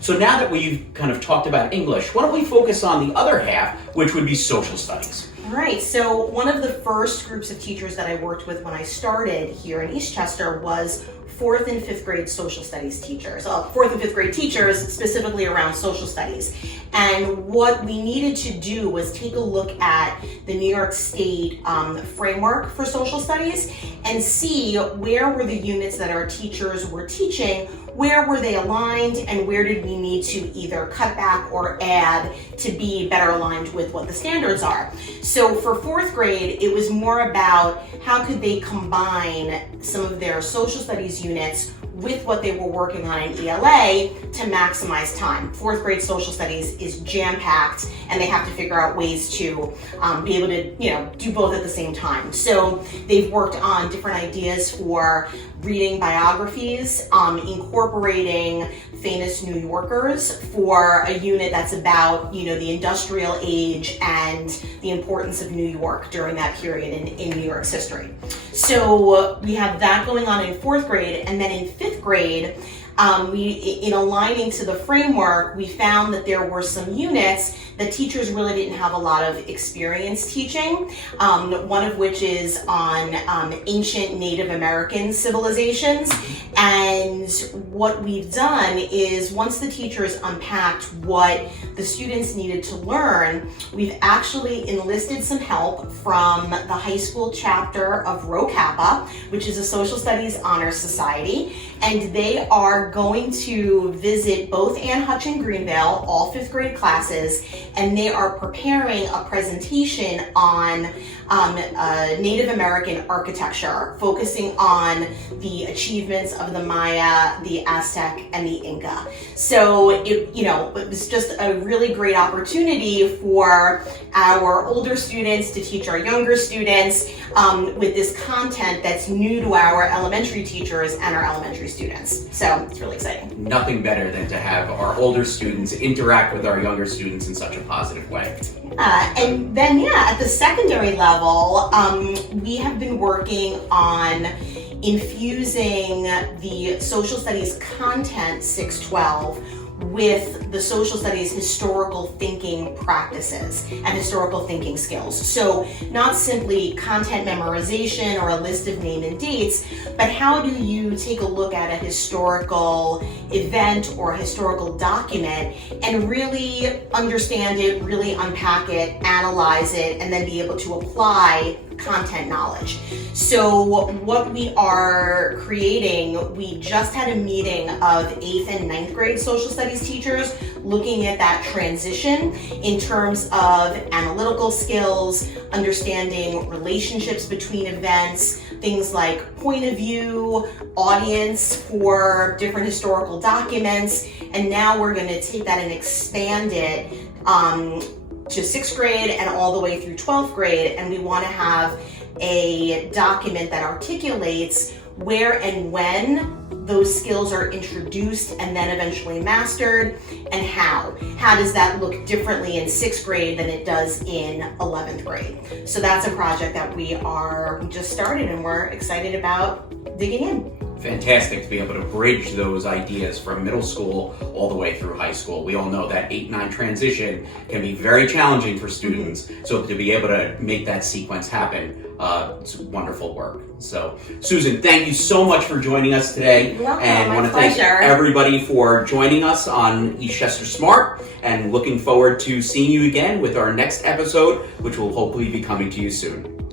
So now that we've kind of talked about English, why don't we focus on the other half, which would be social studies. All right, so one of the first groups of teachers that I worked with when I started here in Eastchester was 4th and 5th grade social studies teachers, 4th and 5th grade teachers specifically around social studies. And what we needed to do was take a look at the New York State framework for social studies and see where were the units that our teachers were teaching, where were they aligned, and where did we need to either cut back or add to be better aligned with what the standards are. So for 4th grade, it was more about how could they combine some of their social studies units with what they were working on in ELA to maximize time. 4th grade social studies is jam-packed, and they have to figure out ways to be able to, do both at the same time. So they've worked on different ideas for reading biographies, incorporating famous New Yorkers for a unit that's about, the industrial age and the importance of New York during that period in New York's history. So we have that going on in 4th grade, and then in 5th grade, in aligning to the framework, we found that there were some units that teachers really didn't have a lot of experience teaching, one of which is on ancient Native American civilizations. And what we've done is once the teachers unpacked what the students needed to learn, we've actually enlisted some help from the high school chapter of Rho Kappa, which is a social studies honor society. And they are going to visit both Ann Hutch and Greenvale, all 5th grade classes, and they are preparing a presentation on Native American architecture, focusing on the achievements of the Maya, the Aztec, and the Inca. So it was just a really great opportunity for our older students to teach our younger students with this content that's new to our elementary teachers and our elementary students. So it's really exciting. Nothing better than to have our older students interact with our younger students in such a positive way. And then, at the secondary level, we have been working on infusing the social studies content 612 with the social studies historical thinking practices and historical thinking skills. So not simply content memorization or a list of name and dates, but how do you take a look at a historical event or a historical document and really understand it, really unpack it, analyze it, and then be able to apply content knowledge. So what we are creating, we just had a meeting of 8th and 9th grade social studies teachers looking at that transition in terms of analytical skills, understanding relationships between events, things like point of view, audience for different historical documents, and now we're going to take that and expand it to 6th grade and all the way through 12th grade, and we want to have a document that articulates where and when those skills are introduced and then eventually mastered, and how. How does that look differently in 6th grade than it does in 11th grade? So that's a project that we just started, and we're excited about digging in. Fantastic to be able to bridge those ideas from middle school all the way through high school. We all know that 8-9 transition can be very challenging for students. So to be able to make that sequence happen, it's wonderful work. So Susan, thank you so much for joining us today. You're welcome. And I want to thank everybody for joining us on Eastchester SMART, and looking forward to seeing you again with our next episode, which will hopefully be coming to you soon.